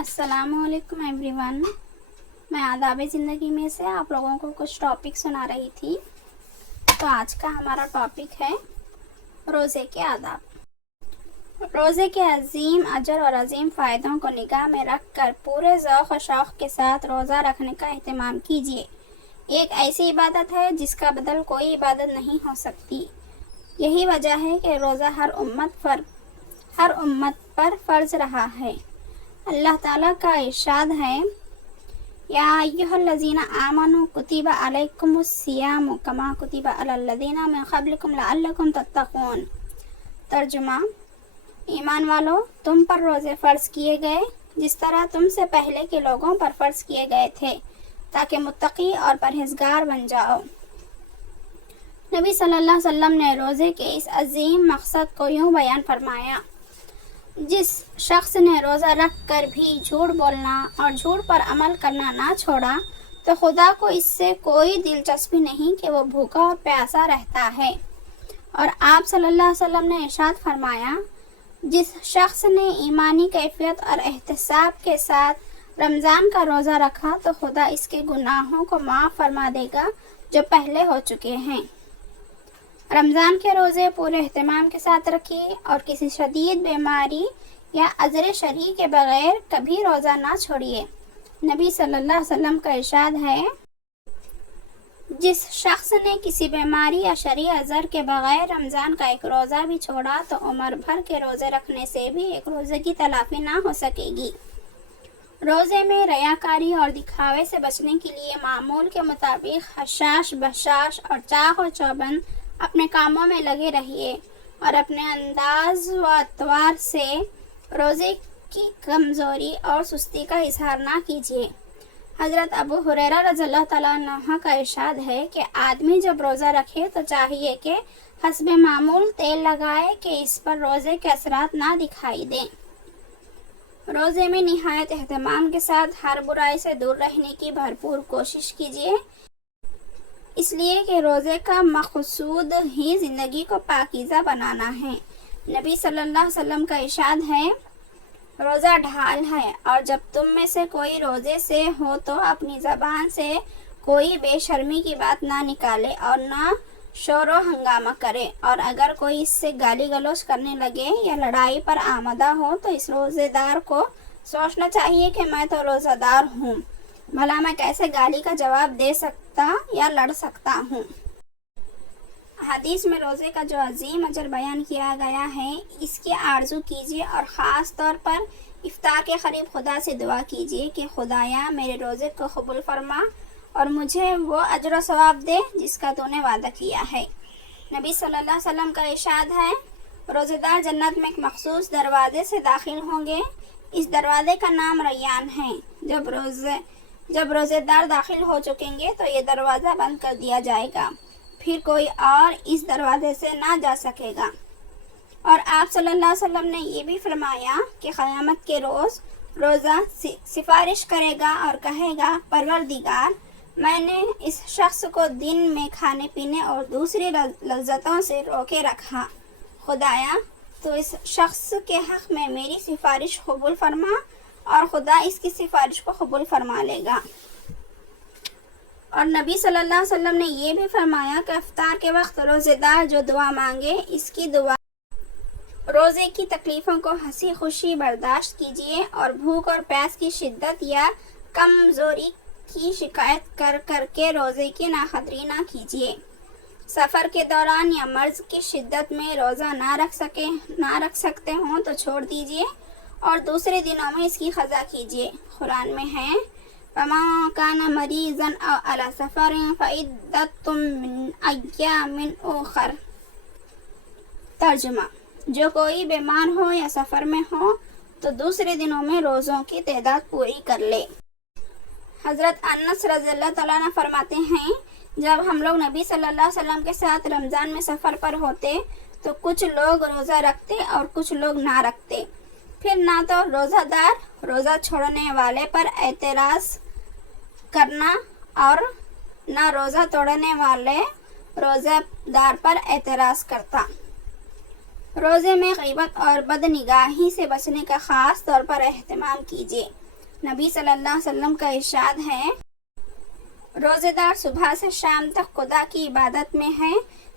अस्सलाम वालेकुम एवरीवन। मैं आदाब ज़िंदगी में से आप लोगों को कुछ टॉपिक सुना रही थी। तो आज का हमारा टॉपिक है रोज़े के आदाब। रोज़े के अजीम अजर और अजीम फ़ायदों को निगाह में रख कर पूरे ज़ौक़ व शौक़ के साथ रोज़ा रखने का एहतमाम कीजिए। एक ऐसी इबादत है जिसका बदल कोई इबादत नहीं हो सकती। यही वजह है कि रोज़ा हर उम्मत पर फ़र्ज़ रहा है। अल्लाह ताला का इरशाद है, या अय्युहल्लज़ीना आमनू कुतिबा अलैकुमुस्सियामु कमा कुतिबा अलल्लज़ीना मिन क़ब्लिकुम लअल्लकुम तत्तक़ून। तर्जुमा, ईमान वालों, तुम पर रोज़े फ़र्ज़ किए गए जिस तरह तुमसे पहले के लोगों पर फ़र्ज़ किए गए थे, ताकि मुत्तकी और परहेज़गार बन जाओ। नबी सल्लल्लाहु अलैहि वसल्लम ने रोज़े के इस अजीम मकसद को यूँ बयान फरमाया, जिस शख्स ने रोज़ा रख कर भी झूठ बोलना और झूठ पर अमल करना ना छोड़ा तो खुदा को इससे कोई दिलचस्पी नहीं कि वो भूखा और प्यासा रहता है। और आप सल्लल्लाहु अलैहि वसल्लम ने इरशाद फरमाया, जिस शख्स ने ईमानी कैफियत और एहतिसाब के साथ रमज़ान का रोज़ा रखा तो खुदा इसके गुनाहों को माफ़ फरमा देगा जो पहले हो चुके हैं। रमज़ान के रोज़े पूरे एहतमाम के साथ रखिए और किसी शदीद बीमारी या अज़र शरई के बग़ैर कभी रोज़ा ना छोड़िए। नबी सल्लल्लाहु अलैहि वसल्लम का इरशाद है, जिस शख्स ने किसी बीमारी या शरई अज़र के बग़ैर रमज़ान का एक रोज़ा भी छोड़ा तो उम्र भर के रोज़े रखने से भी एक रोज़े की तलाफ़ी ना हो सकेगी। रोज़े में रयाकारी और दिखावे से बचने के लिए मामूल के मुताबिक हशाश बशाश और चाक और चौबंद अपने कामों में लगे रहिए और अपने अंदाज व अतवार से रोज़े की कमज़ोरी और सुस्ती का इजहार ना कीजिए। हज़रत अबू हुरैरा रज़ियल्लाहु तआला अन्हु का इरशाद है कि आदमी जब रोज़ा रखे तो चाहिए कि हस्बे मामूल तेल लगाए कि इस पर रोज़े के असरात ना दिखाई दें। रोज़े में निहायत एहतमाम के साथ हर बुराई से दूर रहने की भरपूर कोशिश कीजिए, इसलिए कि रोज़े का मकसूद ही ज़िंदगी को पाकीज़ा बनाना है। नबी सल्लल्लाहु अलैहि वसल्लम का इरशाद है, रोज़ा ढाल है और जब तुम में से कोई रोज़े से हो तो अपनी ज़बान से कोई बेशर्मी की बात ना निकाले और ना शोर व हंगामा करे, और अगर कोई इससे गाली गलौज करने लगे या लड़ाई पर आमदा हो तो इस रोज़ेदार को सोचना चाहिए कि मैं तो रोज़ादार हूँ, भला मैं कैसे गाली का जवाब दे सकता या लड़ सकता हूँ। हदीस में रोज़े का जो अजीम अजर बयान किया गया है, इसकी आरज़ू कीजिए और ख़ास तौर पर इफ्तार के करीब खुदा से दुआ कीजिए कि खुदाया मेरे रोज़े को कबूल फरमा और मुझे वो अजर व सवाब दे जिसका तूने वादा किया है। नबी सल्लल्लाहु अलैहि वसल्लम का इरशाद है, रोज़ेदार जन्नत में एक मखसूस दरवाज़े से दाखिल होंगे। इस दरवाज़े का नाम रैयान है। जब रोज़ेदार दाखिल हो चुकेंगे तो ये दरवाज़ा बंद कर दिया जाएगा, फिर कोई और इस दरवाजे से ना जा सकेगा। और आप सल्लल्लाहु अलैहि वसल्लम ने ये भी फरमाया कि क़यामत के रोज़ रोज़ा सिफारिश करेगा और कहेगा, परवरदिगार, मैंने इस शख्स को दिन में खाने पीने और दूसरी लज़्ज़तों से रोके रखा। खुदाया तो इस शख्स के हक़ में मेरी सिफारिश कबूल फरमा और खुदा इसकी सिफारिश को कबूल फरमा लेगा। और नबी सल्लल्लाहु अलैहि वसल्लम ने ये भी फरमाया कि इफ्तार के वक्त रोज़ेदार जो दुआ मांगे, इसकी दुआ रोज़े की तकलीफ़ों को हंसी खुशी बर्दाश्त कीजिए और भूख और प्यास की शिद्दत या कमज़ोरी की शिकायत कर के रोज़े की नाखदरी ना कीजिए। सफ़र के दौरान या मर्ज़ की शिद्दत में रोज़ा ना रख सकते हों तो छोड़ दीजिए और दूसरे दिनों में इसकी क़ज़ा कीजिए। कुरान में है, फमन कान मरीज़न औ अला सफ़रिन फ़इद्दतुम मिन अय्यामिन उख़र। तर्जुमा, जो कोई बीमार हो या सफ़र में हो तो दूसरे दिनों में रोज़ों की तादाद पूरी कर ले। हज़रत अनस रज़ियल्लाहु तआला अन्हु फरमाते हैं, जब हम लोग नबी सल्लल्लाहु अलैहि वसल्लम के साथ रमज़ान में सफ़र पर होते तो कुछ लोग रोज़ा रखते और कुछ लोग ना रखते। फिर ना तो रोज़ादार रोज़ा छोड़ने वाले पर एतराज़ करना और ना रोज़ा तोड़ने वाले रोज़ेदार पर एतराज़ करता। रोज़े में ग़ीबत और बदनिगाही से बचने का ख़ास तौर पर एहतमाम कीजिए। نبی صلی اللہ علیہ وسلم کا ارشاد ہے، روزے دار صبح سے شام تک خدا کی عبادت میں ہے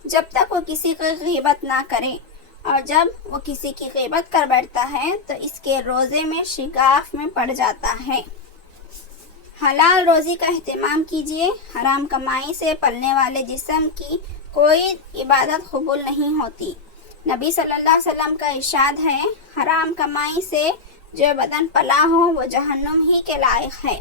جب تک وہ کسی کی غیبت نہ کرے، اور جب وہ کسی کی غیبت کر بیٹھتا ہے تو اس کے روزے میں شگاف میں پڑ جاتا ہے۔ حلال روزی کا اہتمام کیجیے، حرام کمائی سے پلنے والے جسم کی کوئی عبادت قبول نہیں ہوتی۔ نبی صلی اللہ علیہ وسلم کا ارشاد ہے، حرام کمائی سے جو بدن پلا ہو وہ جہنم ہی کے لائق ہے۔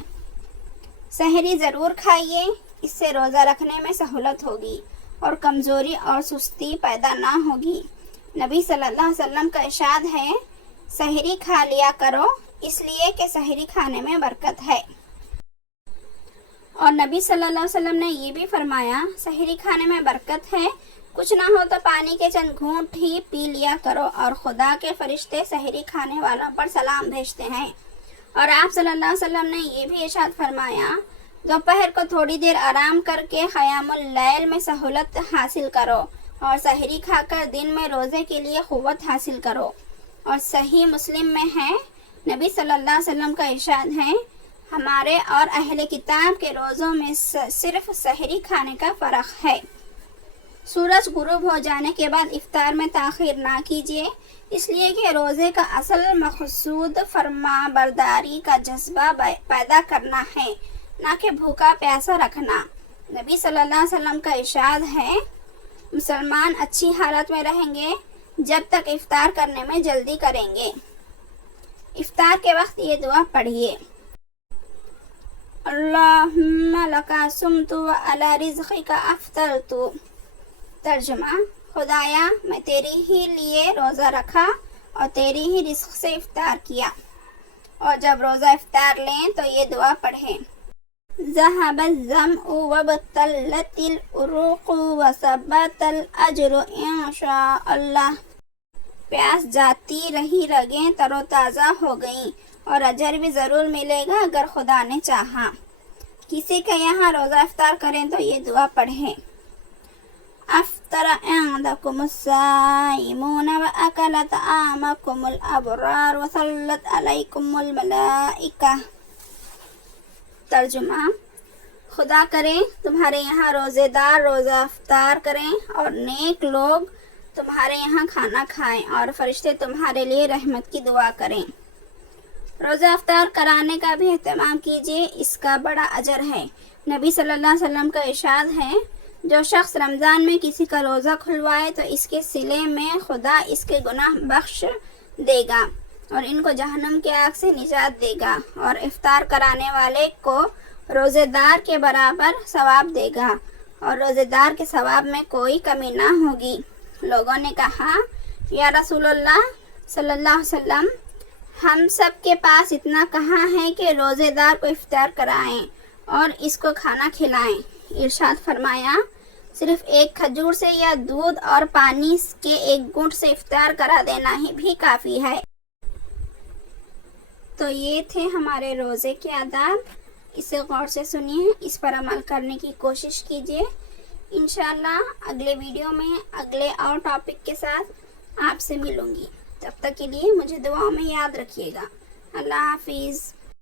سحری ضرور کھائیے، اس سے روزہ رکھنے میں سہولت ہوگی اور کمزوری اور سستی پیدا نہ ہوگی۔ نبی صلی اللہ علیہ وسلم کا ارشاد ہے، سحری کھا لیا کرو اس لیے کہ سحری کھانے میں برکت ہے۔ اور نبی صلی اللہ علیہ وسلم نے یہ بھی فرمایا، سحری کھانے میں برکت ہے، کچھ نہ ہو تو پانی کے چند گھونٹ ہی پی لیا کرو، اور خدا کے فرشتے سحری کھانے والوں پر سلام بھیجتے ہیں۔ اور آپ صلی اللہ علیہ وسلم نے یہ بھی ارشاد فرمایا، دوپہر کو تھوڑی دیر آرام کر کے قیام اللیل میں سہولت حاصل کرو، اور سحری کھا کر دن میں روزے کے لیے قوت حاصل کرو۔ اور صحیح مسلم میں ہے، نبی صلی اللہ علیہ وسلم کا ارشاد ہے، ہمارے اور اہل کتاب کے روزوں میں صرف سحری کھانے کا فرق ہے۔ سورج غروب ہو جانے کے بعد افطار میں تاخیر نہ کیجیے، اس لیے کہ روزے کا اصل مقصود فرما برداری کا جذبہ پیدا کرنا ہے، نہ کہ بھوکا پیاسا رکھنا۔ نبی صلی اللہ علیہ وسلم کا ارشاد ہے، مسلمان اچھی حالت میں رہیں گے جب تک افطار کرنے میں جلدی کریں گے۔ افطار کے وقت یہ دعا پڑھیے، اللہم لکا صمت وعلی رزقک افطرت۔ ترجمہ، خدایا میں تیری ہی لیے روزہ رکھا اور تیری ہی رزق سے افطار کیا۔ اور جب روزہ افطار لیں تو یہ دعا پڑھیں، ذہب الظمأ وابتلت العروق وثبت الاجر انشاء اللہ۔ پیاس جاتی رہی، رگیں تر و تازہ ہو گئیں اور اجر بھی ضرور ملے گا اگر خدا نے چاہا۔ کسی کے یہاں روزہ افطار کریں تو یہ دعا پڑھیں، افطر عندکم الصائمون واکل طعامکم الابرار وصلت علیکم الملائکہ۔ ترجمہ، خدا کرے تمہارے یہاں روزے دار روزہ افطار کریں اور نیک لوگ تمہارے یہاں کھانا کھائیں اور فرشتے تمہارے لیے رحمت کی دعا کریں۔ روزہ افطار کرانے کا بھی اہتمام کیجیے، اس کا بڑا اجر ہے۔ نبی صلی اللہ علیہ وسلم کا ارشاد ہے، جو شخص رمضان میں کسی کا روزہ کھلوائے تو اس کے صلے میں خدا اس کے گناہ بخش دے گا اور ان کو جہنم کی آگ سے نجات دے گا، اور افطار کرانے والے کو روزے دار کے برابر ثواب دے گا، اور روزے دار کے ثواب میں کوئی کمی نہ ہوگی۔ لوگوں نے کہا، یا رسول اللہ صلی اللہ علیہ وسلم، ہم سب کے پاس اتنا کہاں ہے کہ روزے دار کو افطار کرائیں اور اس کو کھانا کھلائیں؟ ارشاد فرمایا، صرف ایک کھجور سے یا دودھ اور پانی کے ایک گھونٹ سے افطار کرا دینا ہی بھی کافی ہے۔ تو یہ تھے ہمارے روزے کے آداب، اسے غور سے سنیے، اس پر عمل کرنے کی کوشش کیجیے۔ انشاءاللہ اگلے ویڈیو میں اگلے اور ٹاپک کے ساتھ آپ سے ملوں گی۔ تب تک کے لیے مجھے دعاؤں میں یاد رکھیے گا۔ اللہ حافظ۔